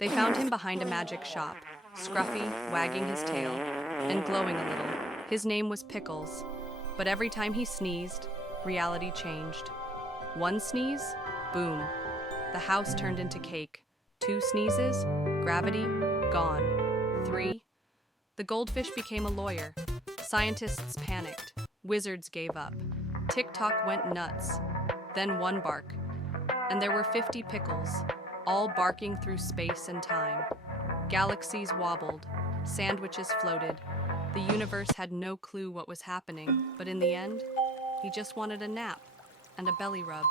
They found him behind a magic shop, scruffy, wagging his tail, and glowing a little. His name was Pickles, but every time he sneezed, reality changed. One sneeze, boom, the house turned into cake. Two sneezes, gravity, gone. Three, the goldfish became a lawyer. Scientists panicked. Wizards gave up. TikTok went nuts. Then one bark, and there were 50 pickles, all barking through space and time. Galaxies wobbled, sandwiches floated. The universe had no clue what was happening, but in the end, he just wanted a nap and a belly rub.